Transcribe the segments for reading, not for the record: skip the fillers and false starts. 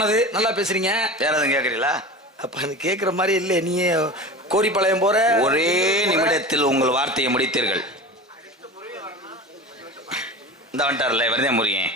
நல்லா பேசுறீங்க. வேற எதுவும் கேக்குறீங்களா? அப்ப கேக்குற மாதிரி இல்ல. நீ கோரிப்பாளையம் போற. ஒரே நிமிடத்தில் உங்கள் வார்த்தையை முடித்தீர்கள். இந்த வந்துட்டார்ல இவர்தான் முருகன்.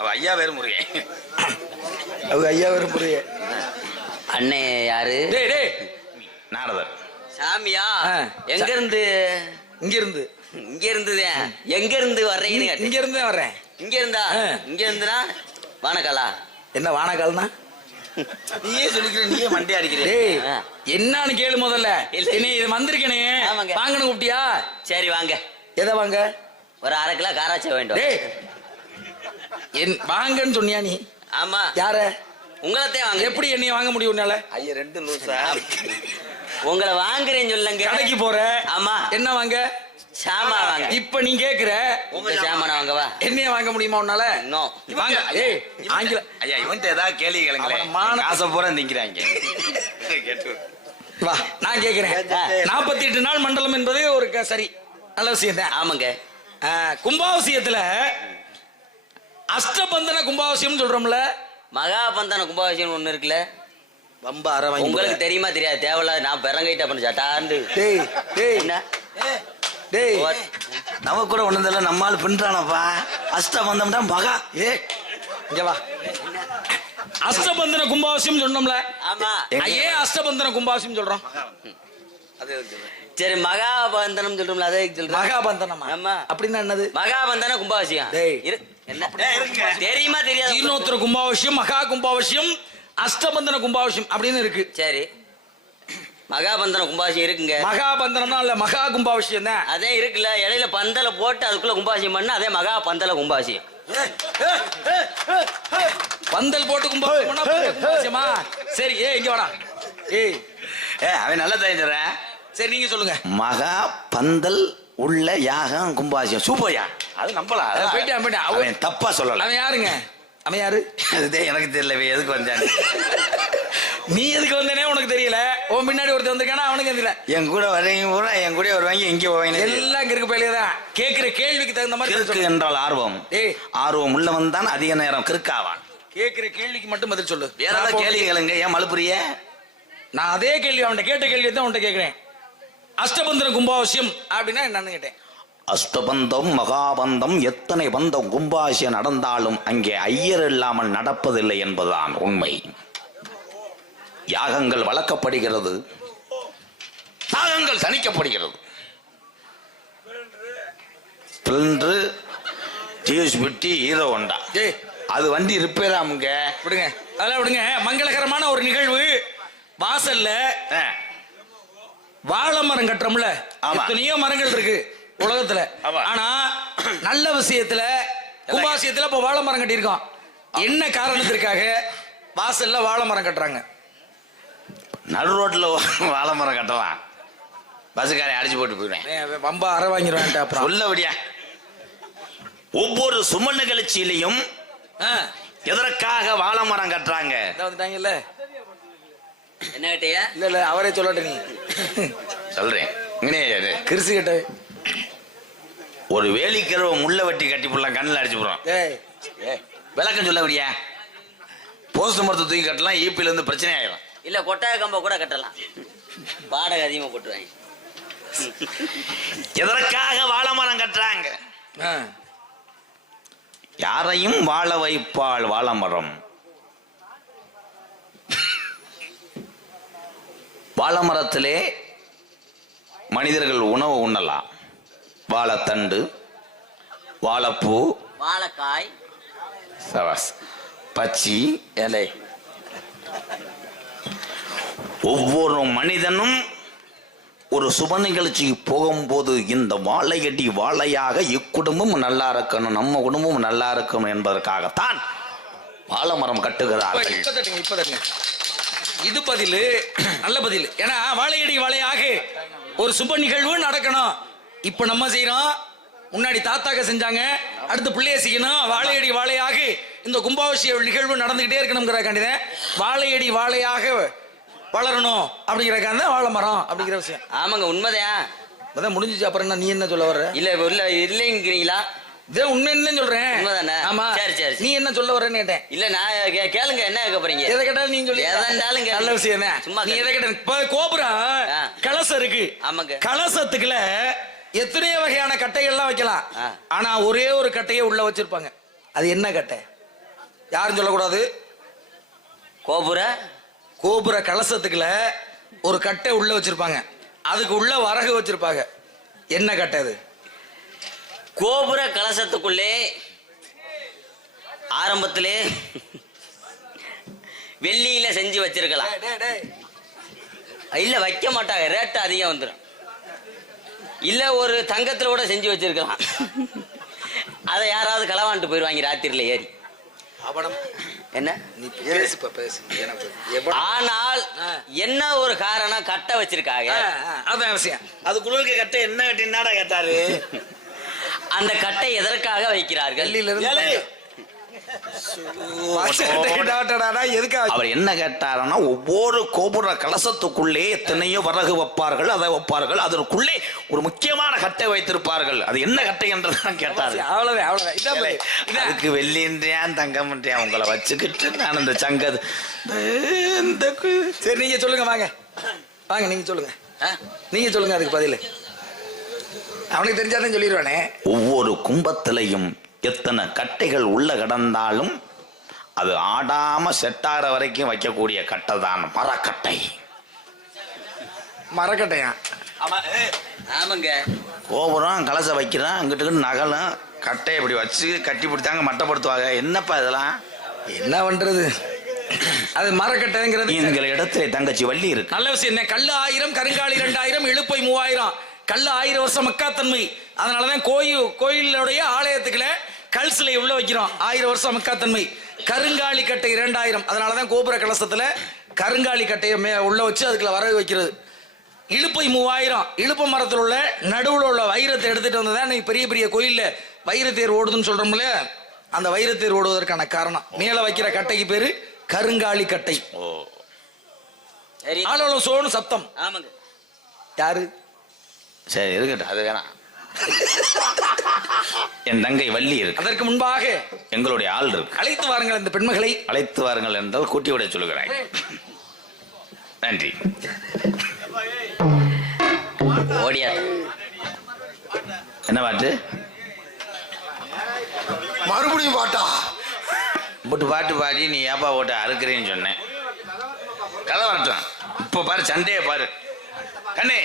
அவ ஐயா வேறு முருகன். அவங்க ஐயா வேறு முருகன். அண்ணே யாரு? டேய் டேய் நாரதர். சாமியா? எங்க இருந்து? இங்க இருந்து. இங்க இருந்துதே. எங்க இருந்து வர்றீங்க? இங்க இருந்து வர்றேன். இங்க இருந்தா? இங்க இருந்துனா வானகாலா? என்ன வானகால்னா? நீயே சொல்லிக்கிற, நீயே மண்டே அடிக்கிற. டேய் என்னன்னு கேளு முதல்ல. நீ இது வந்திருக்கனே வாங்கன்னு கூப்பிட்டியா? சரி வாங்க. எதை வாங்க? ஒரு 1/2 கிலோ காராச்சை வேண்டும். டேய் வாங்கன்னு சொன்னியா நீ? ஆமா. யார? உங்களத்தே வாங்க. எப்படி என்னைய வாங்க முடியும் உன்னால? ஐயா ரெண்டு லூசா. உங்களை வாங்குறேன்னு சொல்லுங்க. கடைக்கு போற. ஆமா. என்ன வாங்க? சாமா வாங்க. இப்ப நீ கேக்குற உங்க சாமான வாங்கவா? என்னைய வாங்க முடியுமா உன்னால? நோ. வாங்க. ஏய் ஆங்கில ஐயா இவன்ட்ட ஏதாவது கேள்வி கேளுங்களேன். காசை பூரா திங்கிறாங்க. கேட்டு வா நான் கேக்குறேன். 48 நாள் மண்டலம் என்பது ஒரு சரி நல்ல விஷயம் தான். ஆமாங்க. கும்பாபிஷேகத்துல அஷ்டபந்தன கும்பாபிஷேகம் சொல்றோம்ல. மகாபந்தன கும்பாபிஷேகம் ஒண்ணு இருக்குல்ல. ரொம்ப அரை உங்களுக்கு தெரியுமா தெரியாது? தேவையில்ல. நான் பெறங்கிட்ட பண்ண சட்டாண்டு. டேய் டேய் என்ன டேய் நமக்கு கூட ஒண்ணு தெரியல. நம்மால் பின்றானப்பா. அஷ்டபந்தம் தான் மகா. ஏ இங்க வா. அஷ்டபந்தன கும்பாபிஷேகம் சொன்னோம்ல. ஆமா. ஏன் அஷ்டபந்தன கும்பாபிஷேகம் சொல்றோம்? சரி மகாபந்தனம் சொல்றோம்ல. அதே சொல்றோம். மகாபந்தனமா? ஆமா. அப்படின்னா என்னது? மகாபந்தன கும்பாபிஷேகம். டேய் என்ன தெரியுமா தெரியாது? ஜீர்ணோத்தர கும்பாபிஷேகம், மகா கும்பாபிஷேகம், அஷ்டபந்தன கும்பாபிஷேகம் அப்படின்னு இருக்கு. சரி மகாபந்தன கும்பாபிஷேகம் இருக்குங்க. மகாபந்தனம்னா இல்ல மகா கும்பாபிஷேகம் தான். அதே இருக்குல்ல. இடையில பந்தல போட்டு அதுக்குள்ள கும்பாபிஷேகம் பண்ணா அதே மகா பந்தல கும்பாபிஷேகம். பந்தல் போட்டு கும்பாபிஷேகமா? சரி ஏ இங்க வாடா. ஏய் அவன் நல்லா தெரிஞ்சுறேன். சரி நீங்க சொல்லுங்க. மகா பந்தல் உள்ள யாகம் கும்பாபிஷேகம். சூப்பர்யா. அது நம்பலாம். போயிட்டான். அவன் தப்பா சொல்லல. அவன் யாருங்க? அவன் யாரு? அதுதே எனக்கு தெரியல. எதுக்கு வந்தானு நீ எதுக்கு வந்தனே உனக்கு தெரியல. உன் பின்னாடி ஒருத்தர் வந்திருக்கானா அவனுக்கு தெரியல. என் கூட வரீங்க பூரா என் கூட வருவாங்க. எங்க போவாங்க எல்லாம் கிறுக்கு பயிலேதான். கேட்கிற கேள்விக்கு தகுந்த மாதிரி கிறுக்கு என்றால் ஆர்வம். ஆர்வம் உள்ளவன் தான் அதிக நேரம் கிறுக்காவான். கேட்கிற கேள்விக்கு மட்டும் பதில் சொல்லு. வேற ஏதாவது கேள்வி கேளுங்க. ஏன் மலுப்புரிய? நான் அதே கேள்வி அவன்கிட்ட கேட்ட கேள்வி தான் உன்கிட்ட கேட்கிறேன். அஷ்டபந்தன கும்பாபிஷேகம் அப்படின்னா என்னன்னு கேட்டேன். அஷ்டபந்தம் மகாபந்தம் எத்தனை பந்தம் கும்பாபிஷேகம் நடந்தாலும் அங்கே ஐயர் இல்லாமல் நடப்பதில்லை என்பதுதான் உண்மை. யாகங்கள் வளர்க்கப்படுகிறது, யாகங்கள் தணிக்கப்படுகிறது. அது வண்டி ரிப்பேர் ஆகுங்க. விடுங்க அதெல்லாம் விடுங்க. மங்களகரமான ஒரு நிகழ்வு. வாசல்ல வாழை மரம் கட்டுறோம்ல. எத்தனையோ மரங்கள் இருக்கு உலகத்துல. ஆனா நல்ல விஷயத்துல கும்பாபிஷேகத்துல இப்ப வாழை மரம் கட்டியிருக்கோம். என்ன காரணத்திற்காக வாசல்ல வாழை மரம் கட்டுறாங்க? நடு ரோட்ல வாழை மரம் கட்டலாம். பஸ்ஸுக்காரை அடிச்சு போட்டு போயிடுவேன். ரொம்ப அரை வாங்கிடுவேன். அப்புறம் சொல்லபடியா ஒவ்வொரு சும நிகழ்ச்சியிலையும் எதற்காக வாழை மரம் கட்டுறாங்க? வந்துட்டாங்கல்ல. என்ன கேட்டியா? இல்ல இல்ல அவரே சொல்லட்ட. நீ சொல்றேன். கிறிசு கிட்ட ஒரு வேலிக்கருவ முள்ள வெட்டி கட்டி போடலாம். கண்ணில் அடிச்சு போடுறோம். விளக்கம் சொல்லபடியா போஸ்ட் மரத்தை தூக்கி கட்டலாம். ஈபில இருந்து பிரச்சனை ஆயிடும். இல்ல கொட்டாய கம்ப கூட கட்டலாம். வாடகை அதிகமா போட்டுருவாங்க. எதற்காக வாழை மரம் கட்டுறாங்க? யாரையும் வாழ வைப்பாள் வாழை மரம். வாழை மரத்திலே மனிதர்கள் உணவு உண்ணலாம். வாழைத்தண்டு, வாழைப்பூ, வாழைக்காய், பச்சி இலை. ஒவ்வொரு மனிதனும் ஒரு சுப நிகழ்ச்சிக்கு போகும்போது இந்த வாழையடி வாழையாக இக்குடும்பம் நல்லா இருக்கணும், நம்ம குடும்பம் நல்லா இருக்கணும் என்பதற்காகத்தான் வாழை மரம் கட்டுகிறார்கள். இது பதில் நல்ல பதில். ஏன்னா வாழையடி வாழையாக ஒரு சுப நிகழ்வு நடக்கணும். இப்ப நம்ம செய்யறோம். முன்னாடி தாத்தாக்க செஞ்சாங்க. அடுத்து பிள்ளைய செய்யணும். வாழையடி வாழையாக இந்த கும்பாபிஷேக நிகழ்வு நடந்துகிட்டே இருக்கணும்ங்கிறக்காண்டிதான் வாழையடி வாழையாக வளரணும் அப்படிங்கிறக்காக வாழை மரம் அப்படிங்கிற விஷயம். ஆமாங்க உண்மைதான். அதான் முடிஞ்சிச்சு. அப்புறம் என்ன நீ என்ன சொல்ல வர்ற? இல்ல இல்ல இல்லைங்கிறீங்களா? இதே உண்மைன்னு சொல்றேன். உண்மைதானே? ஆமா. சரி, சரி. நீ என்ன சொல்ல வரேன்னு கேட்டேன். இல்ல நான் கேளுங்க, என்ன கேட்க போறீங்க? எதை கேட்டாலும் நீங்க சொல்லி எதனாலும் கேளுங்க. நல்ல விஷயம் தான். சும்மா நீ எதை கேளுங்க. கேட்ட இப்ப கோபுரம் ஆ. கலசம் இருக்கு. ஆமாங்க. கலசத்துக்குள்ள எத்தனையோ வகையான கட்டைகள்லாம் வைக்கலாம். ஆ. ஆனா ஒரே ஒரு கட்டையை உள்ள வச்சிருப்பாங்க. அது என்ன கட்டை? யாரும் சொல்லக்கூடாது. கோபுர கலசத்துக்குள்ள ஒரு கட்டை உள்ள வச்சிருப்பாங்க. அதுக்கு உள்ள வரகு வச்சிருப்பாங்க. என்ன கட்டை அது? கோபுர கலசத்துக்குள்ளே ஆரம்பத்திலே வெள்ளியில செஞ்சு வச்சிருக்கலாம். இல்ல வைக்க மாட்டாங்க, ரேட் அதிகம் வந்துடும். இல்ல ஒரு தங்கத்துல கூட செஞ்சு வச்சிருக்கலாம். அதை யாராவது களவாண்டு போயிருவாங்க ராத்திரில ஏறி. என்ன ஆனால் என்ன ஒரு காரணம் கட்ட வச்சிருக்காங்க. அதான் விஷயம். அதுக்குள்ள கட்டை என்ன கட்டினாடா கேட்டாரு. அந்த கட்டை எதற்காக வைக்கிறார்கள்? அவர் என்ன கேட்டாருன்னா, ஒவ்வொரு கோபுர கலசத்துக்குள்ளே எத்தனையோ வரகு வைப்பார்கள், அதை வைப்பார்கள். அதற்குள்ளே ஒரு முக்கியமான கட்டை வைத்திருப்பார்கள். அது என்ன கட்டை என்றுதான் கேட்டாரு. அதுக்கு வெள்ளின்றியான் தங்கம்ன்றியான் உங்களை வச்சுக்கிட்டு நான் இந்த சங்கது. சரி நீங்க சொல்லுங்க. வாங்க வாங்க நீங்க சொல்லுங்க. நீங்க சொல்லுங்க அதுக்கு பதில். அவனுக்கு தெரிஞ்சாதான் சொல்லிடுவானே. ஒவ்வொரு கும்பத்திலையும் எத்தனை கட்டைகள் உள்ள கிடந்தாலும் அது ஆடாம செட்டாற வரைக்கும் வைக்கக்கூடிய கட்டை தான் மரக்கட்டை. மரக்கட்டையா? ஆமாங்க. கோபுரம் கலச வைக்கிறான், அங்கிட்டு நகலும் கட்டை இப்படி வச்சு கட்டி பிடித்தாங்க மட்டப்படுத்துவாங்க. என்னப்பா இதெல்லாம் என்ன பண்றது? அது மரக்கட்டைங்கிறது. எங்கள் இடத்துல தங்கச்சி வள்ளி இருக்கு. நல்ல விஷயம். கல்லு 1000, கருங்காலி 2000, இழுப்பை 3000. கல்லு 1000 வருஷம் மக்காத்தன்மை. அதனாலதான் கோயிலுடைய ஆலயத்துக்குள்ள கல் சிலை உள்ள வைக்கிறோம். 1000 வருஷம் மக்காத்தன்மை. கருங்காலி கட்டை 2000. அதனாலதான் கோபுர கலசத்துல கருங்காலி கட்டையை உள்ள வச்சு அதுக்குள்ள வரவு வைக்கிறது. இழுப்பை 3000. இழுப்ப மரத்தில் உள்ள நடுவுல உள்ள வைரத்தை எடுத்துட்டு வந்ததான் பெரிய பெரிய கோயில்ல வைரத்தேர் ஓடுதுன்னு சொல்றோம்ல. அந்த வைரத்தேர் ஓடுவதற்கான காரணம் மேல வைக்கிற கட்டைக்கு பேரு கருங்காலி கட்டை. ஆளோல சோனு சப்தம். ஆமாங்க. யாரு? சரி இருக்கட்டும், அது வேணாம். என் தங்கை வள்ளி இருக்கு. அதற்கு முன்பாக எங்களுடைய ஆள் இருக்கு. அழைத்து வாருங்கள் இந்த பெண்மகளை. அழைத்து வாருங்கள் என்றால் கூட்டி விட சொல்லுகிறாய். நன்றி. ஓடியா என்ன பாட்டு? மறுபடியும் பாட்டா? போட்டு பாட்டு பாடி நீ ஏப்பா போட்டு அறுக்கிறேன்னு சொன்னேன். கதை வரட்டும். இப்ப பாரு சண்டையை பாரு கண்ணே.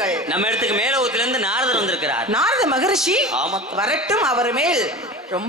வந்திருக்கிறீர்கள்? நம்ம இடத்துக்கு மேலோகத்திலிருந்து நாரதர் வந்திருக்கிறார். நாரத மகரிஷி ஆமா. வரட்டும், அவர் மேல் ரொம்ப